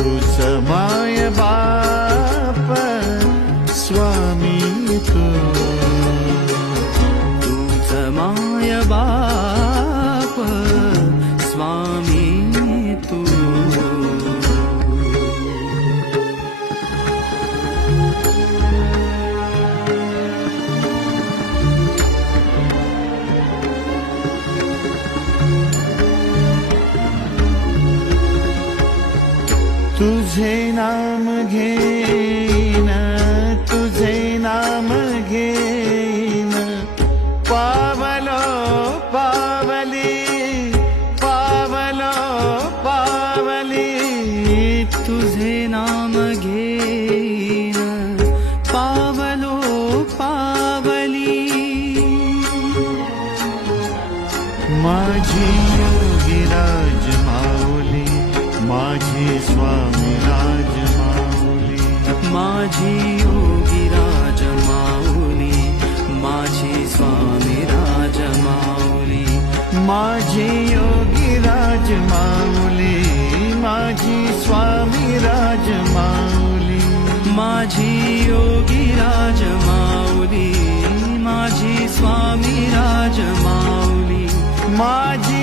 तूच माय बाप स्वामी तू, तूच माय बाप स्वामी तू. तुझे नाम घेन, तुझे नाम घेन, पावलो पावली, पावलो पावली. तुझे नाम घेन पावलो पावली. माझी योगीराज माऊली, माझी स्वामी राज माऊली. माझी योगीराज माऊली, माझी स्वामी राज माऊली. माझी योगीराज माऊली, माझी स्वामी राज माऊली. माझी योगीराज माऊली, माझी स्वामी राज माऊली. माझी